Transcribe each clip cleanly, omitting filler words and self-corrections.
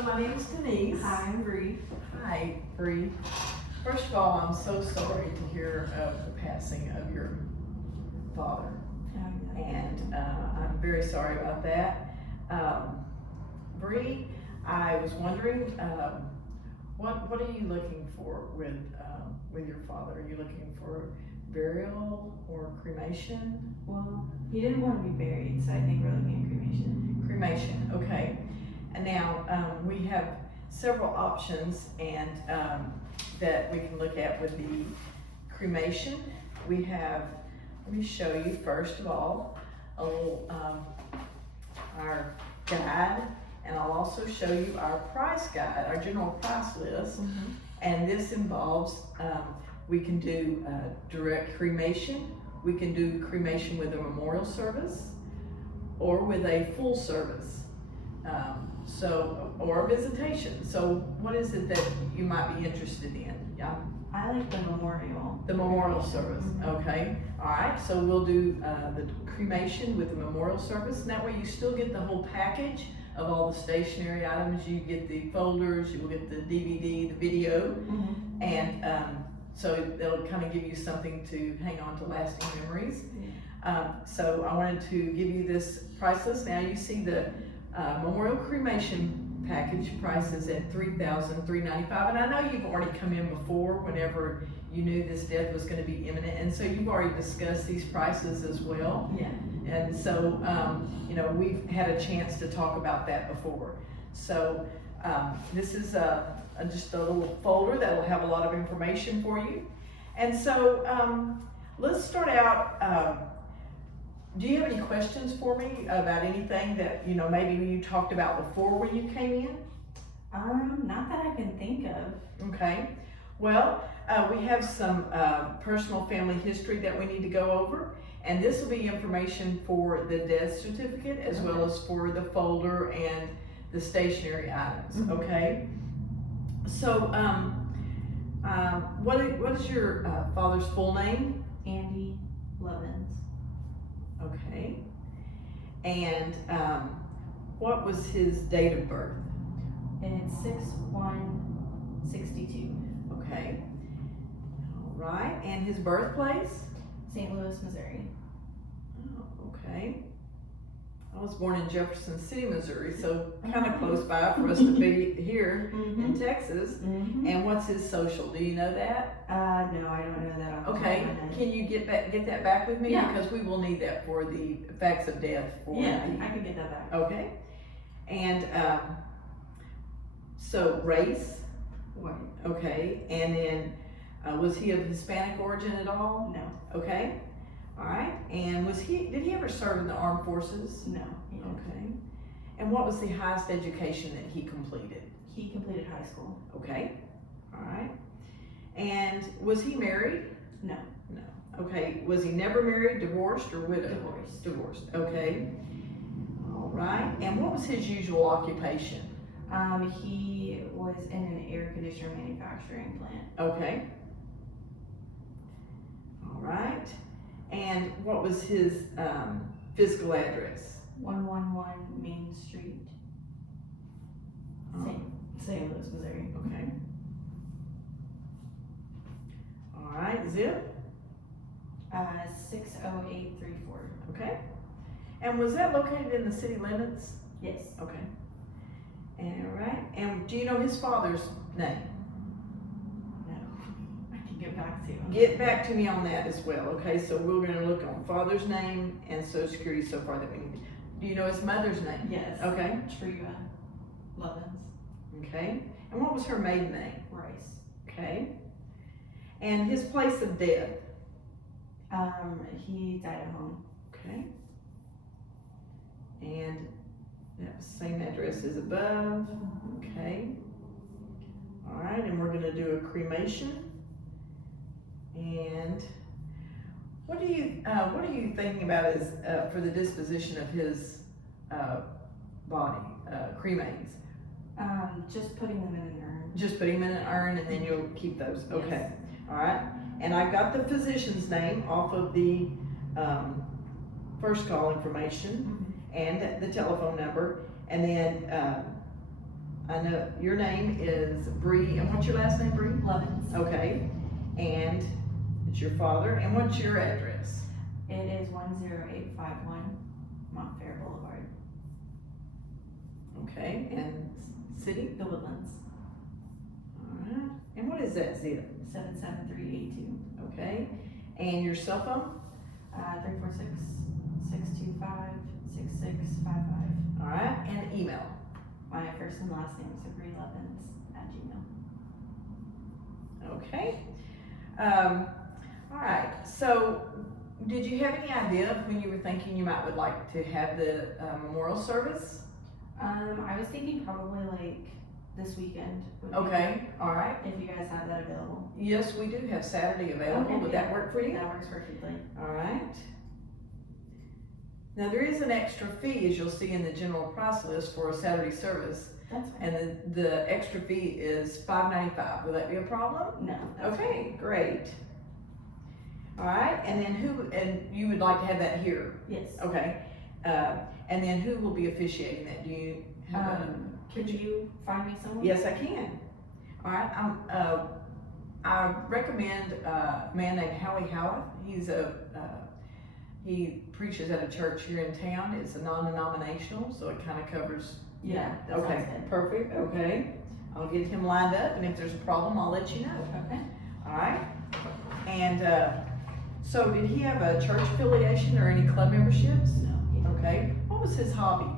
Hello, my name is Denise. Hi, I'm Bree. Hi, Bree. First of all, I'm so sorry to hear of the passing of your father, and I'm very sorry about that. Bree, I was wondering, what are you looking for with your father? Are you looking for burial or cremation? Well, he didn't want to be buried, so I think we're looking at cremation. Cremation, okay. And now we have several options and that we can look at with the cremation. We have, let me show you first of all a little our guide, and I'll also show you our price guide, our general price list. Mm-hmm. And this involves we can do direct cremation, we can do cremation with a memorial service, or with a full service. Or visitation. So what is it that you might be interested in? Yeah. I like the memorial. The memorial service, Mm-hmm. Okay. All right, so we'll do the cremation with the memorial service, and that way you still get the whole package of all the stationary items. You get the folders, you will get the DVD, the video, Mm-hmm. and so they'll kind of give you something to hang on to lasting memories. Yeah. So I wanted to give you this price list. Now you see the memorial cremation package price is at $3,395, and I know you've already come in before whenever you knew this death was going to be imminent, and so you've already discussed these prices as well. Yeah. And so you know, we've had a chance to talk about that before. So this is just a little folder that will have a lot of information for you. And so let's start out. Do you have any questions for me about anything that, you know, maybe you talked about before when you came in? Not that I can think of. Okay. Well, we have some personal family history that we need to go over, and this will be information for the death certificate as well as for the folder and the stationary items. Mm-hmm. Okay. So, what is your father's full name? Andy Lovins. Okay. And what was his date of birth? It's 6/1/62. Okay. All right. And his birthplace? St. Louis, Missouri. Oh, okay. I was born in Jefferson City, Missouri, so kind of close by for us to be here in Texas. Mm-hmm. And what's his social? Do you know that? No, I don't know that. Okay. Can you get that back with me? Yeah. Because we will need that for the facts of death. Yeah, I can get that back. Okay. And so race. White. Okay. And then was he of Hispanic origin at all? No. Okay. All right. And did he ever serve in the armed forces? No. He didn't. Okay. And what was the highest education that he completed? He completed high school. Okay. All right. And was he married? No. No. Okay. Was he never married, divorced, or widowed? Divorced. Divorced. Okay. All right. And what was his usual occupation? He was in an air conditioner manufacturing plant. Okay. All right. And what was his physical address? 111 Main Street, St. Louis, Missouri. Okay. All right. Zip. 60834. Okay. And was that located in the city limits? Yes. Okay. All right. And do you know his father's name? No. I can get back to you. Get back to me on that as well. Okay. So we're going to look on father's name and Social Security so far that we need. Do you know his mother's name? Yes. Okay. Treva Lovins. Okay. And what was her maiden name? Rice. Okay. And his place of death? He died at home. Okay. And that was the same address as above. Okay. All right, and we're going to do a cremation. And what are you thinking about as for the disposition of his body, cremains? Just putting them in an urn. Just putting them in an urn, and then you'll keep those. Okay. Yes. All right. And I got the physician's name off of the first call information and the telephone number, and then I know your name is Bree, and what's your last name, Bree? Levens. Okay, and it's your father, and what's your address? It is 10851 Montfair Boulevard, Okay, and city? The Woodlands, Alright, and what is that zip? 77382. Okay, and your cell phone? 346-625-6655. Alright, and email? My first and last name is BreeLevens@gmail. Okay. Alright, so did you have any idea of when you were thinking you might would like to have the memorial service? I was thinking probably like this weekend. would be Okay, alright. If you guys have that available. Yes, we do have Saturday available. Okay, Would that work for you? That works perfectly. Alright. Now there is an extra fee, as you'll see in the general price list for a Saturday service, That's fine. and the extra fee is $5.95. Will that be a problem? No. That's Okay, great. Alright, and then and you would like to have that here? Yes. Okay, and then who will be officiating that? Do you have Could you find me someone? Yes, I can. Alright, I recommend a man named Howie Howarth. He preaches at a church here in town. It's a non-denominational, so it kind of covers. Yeah, that Okay, sounds good. perfect, okay. I'll get him lined up, and if there's a problem, I'll let you know. Okay. Alright, and, so did he have a church affiliation or any club memberships? No. Okay, what was his hobby?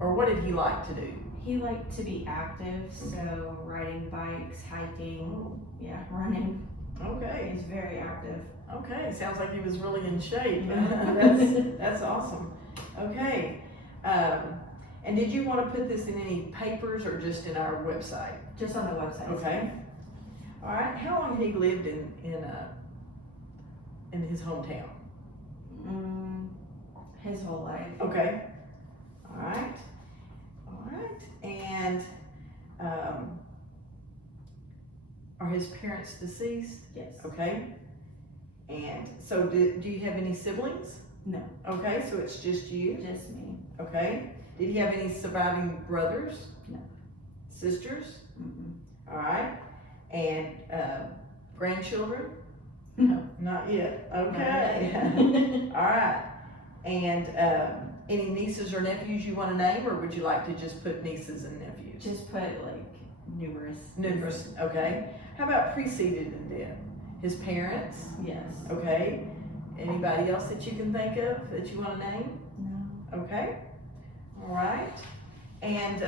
Or what did he like to do? He liked to be active, so riding bikes, hiking, yeah, running. Okay, He's very active. okay, sounds like he was really in shape. Mhm. That's awesome. Okay, and did you want to put this in any papers or just in our website? Just on the website. Okay. All right. How long had he lived in his hometown? His whole life. Okay. All right. All right. And are his parents deceased? Yes. Okay. And so do you have any siblings? No. Okay, so it's just you? Just me. Okay. Did he have any surviving brothers? No. Sisters? Mm-mm. All right. And grandchildren? No. Not yet. Okay. All right. And any nieces or nephews you want to name, or would you like to just put nieces and nephews? Just put like numerous. Numerous. Okay. How about preceded in death? His parents? Yes. Okay. Anybody else that you can think of that you want to name? No. Okay. All right. And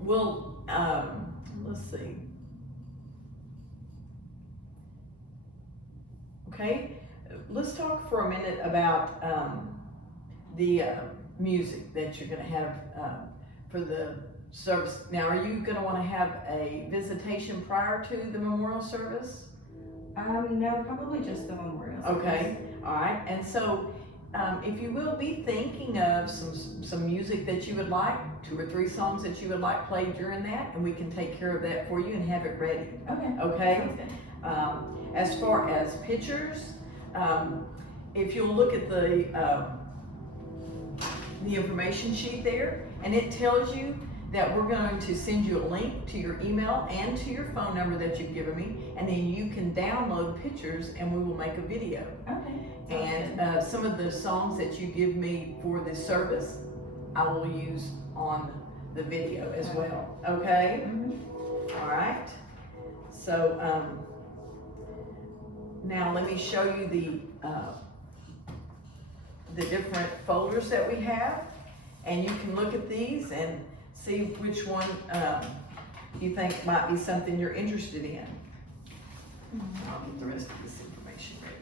we'll let's see. Okay. Let's talk for a minute about the music that you're going to have for the service. Now, are you going to want to have a visitation prior to the memorial service? No, probably just the memorial. Okay, all right. And so, if you will be thinking of some music that you would like, 2 or 3 songs that you would like played during that, and we can take care of that for you and have it ready. Okay. Okay. Sounds good. As far as pictures, if you'll look at the information sheet there, and it tells you that we're going to send you a link to your email and to your phone number that you've given me, and then you can download pictures and we will make a video. Okay. And Sounds some of the songs that you give me for this service, I will use on the video as well. Okay? good. Mhm. All right. So now let me show you the different folders that we have, and you can look at these and see which one you think might be something you're interested in. I'll get the rest of this information ready.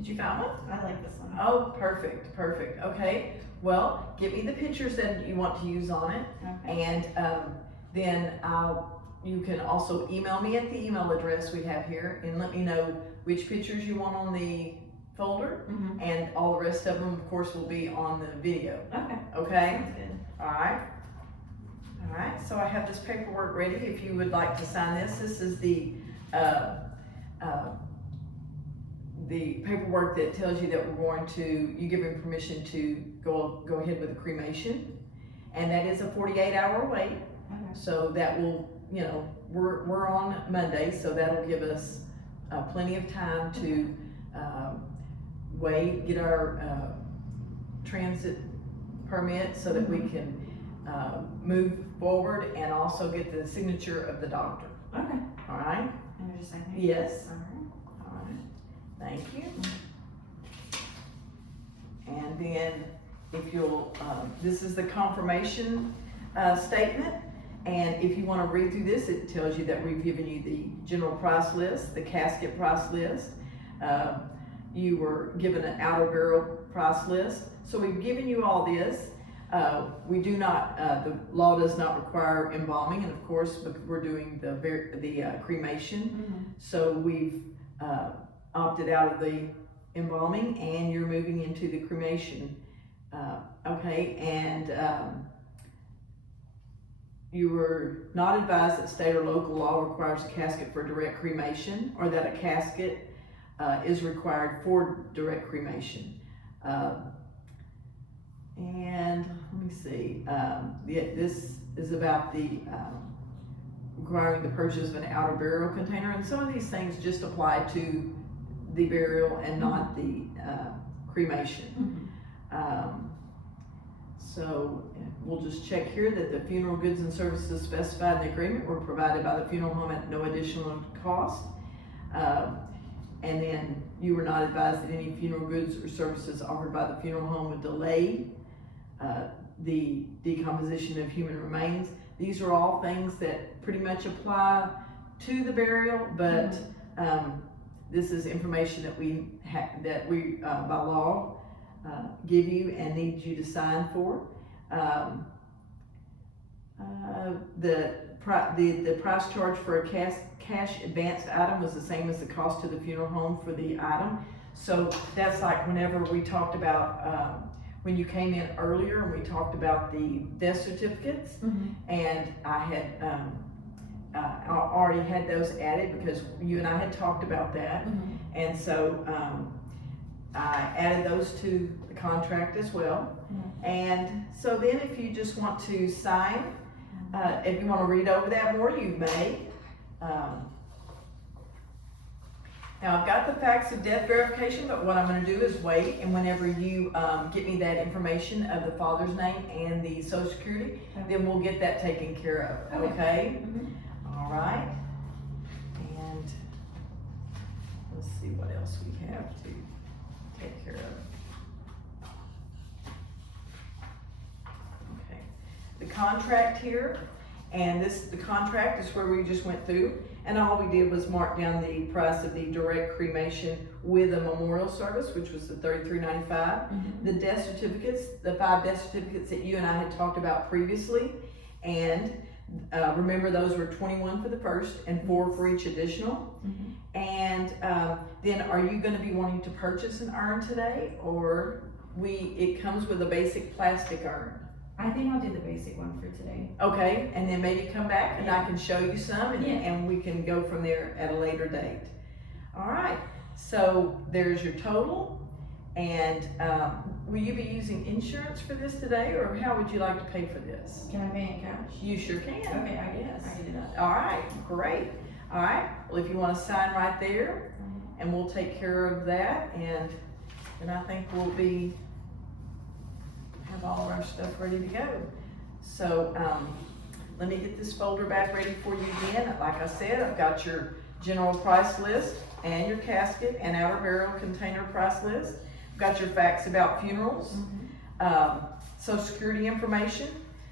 Did you find one? I like this one. Oh, perfect, perfect. Okay, well, give me the pictures that you want to use on it, Okay. and then you can also email me at the email address we have here, and let me know which pictures you want on the folder, Mm-hmm. and all the rest of them, of course, will be on the video. Okay. Okay? Sounds good. All right. All right. So I have this paperwork ready. If you would like to sign this, this is the paperwork that tells you that we're going to, you give him permission to go ahead with the cremation, and that is a 48-hour wait. Okay. So that will, you know, we're on Monday, so that'll give us plenty of time to wait, get our transit permit so that we can move forward, and also get the signature of the doctor. Okay. All right? And there's a second? Yes. All right. All right. Thank you. And then if you'll, this is the confirmation statement. And if you want to read through this, it tells you that we've given you the general price list, the casket price list. You were given an outer burial price list. So we've given you all this. We do not, the law does not require embalming, and of course, we're doing the cremation. Mm-hmm. So we've opted out of the embalming, and you're moving into the cremation. Okay, and you were not advised that state or local law requires a casket for direct cremation, or that a casket is required for direct cremation. And let me see, this is about the requiring the purchase of an outer burial container, and some of these things just apply to the burial and not the cremation. Mm-hmm. So we'll just check here that the funeral goods and services specified in the agreement were provided by the funeral home at no additional cost. And then you were not advised that any funeral goods or services offered by the funeral home would delay the decomposition of human remains. These are all things that pretty much apply to the burial, but this is information that we by law give you and need you to sign for. The price charged for a cash advanced item was the same as the cost to the funeral home for the item. So that's like whenever we talked about when you came in earlier and we talked about the death certificates, Mm-hmm. and I had I already had those added because you and I had talked about that. Mm-hmm. And so I added those to the contract as well. Mm-hmm. And so then if you just want to sign, if you want to read over that more, you may. Now I've got the facts of death verification, but what I'm going to do is wait, and whenever you get me that information of the father's name and the Social Security, then we'll get that taken care of, okay? Mm-hmm. All right. And let's see what else we have to take care of. Okay. The contract here, and the contract is where we just went through, and all we did was mark down the price of the direct cremation with a memorial service, which was the $33.95. Mm-hmm. The death certificates, the 5 death certificates that you and I had talked about previously, and remember those were $21 for the first and $4 for each additional. Mm-hmm. And then are you going to be wanting to purchase an urn today, or it comes with a basic plastic urn? I think I'll do the basic one for today. Okay, and then maybe come back and I Yeah. can show you some, and, Yeah. and we can go from there at a later date. All right, so there's your total. And will you be using insurance for this today, or how would you like to pay for this? Can I pay in cash? You sure can. Okay, Yes. I can do that. All right, great. All right, well, if you want to sign right there, and we'll take care of that, and then I think we'll have all of our stuff ready to go. So let me get this folder back ready for you again. Like I said, I've got your general price list and your casket and outer burial container price list. I've got your facts about funerals, Social Security information,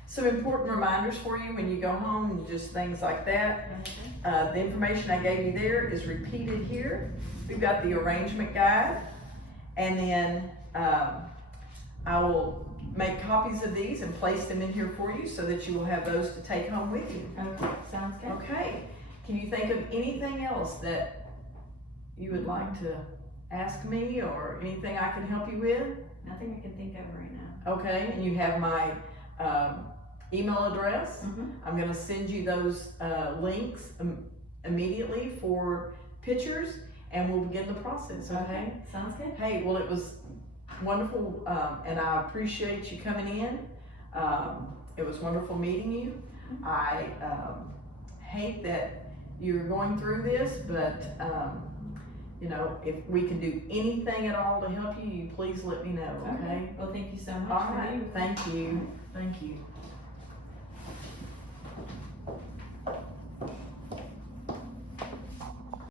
some important reminders for you when you go home, and just things like that. The information I gave you there is repeated here. We've got the arrangement guide, And then, I will make copies of these and place them in here for you so that you will have those to take home with you. Okay, sounds good. Okay, can you think of anything else that you would like to ask me or anything I can help you with? Nothing I can think of right now. Okay, and you have my email address. I'm gonna send you those links immediately for pictures and we'll begin the process, okay? Sounds good. Hey, well, it was wonderful, and I appreciate you coming in. It was wonderful meeting you. I hate that you're going through this, but you know, if we can do anything at all to help you, you please let me know, okay? Well, thank you so much All for right, being with me. thank you, thank you.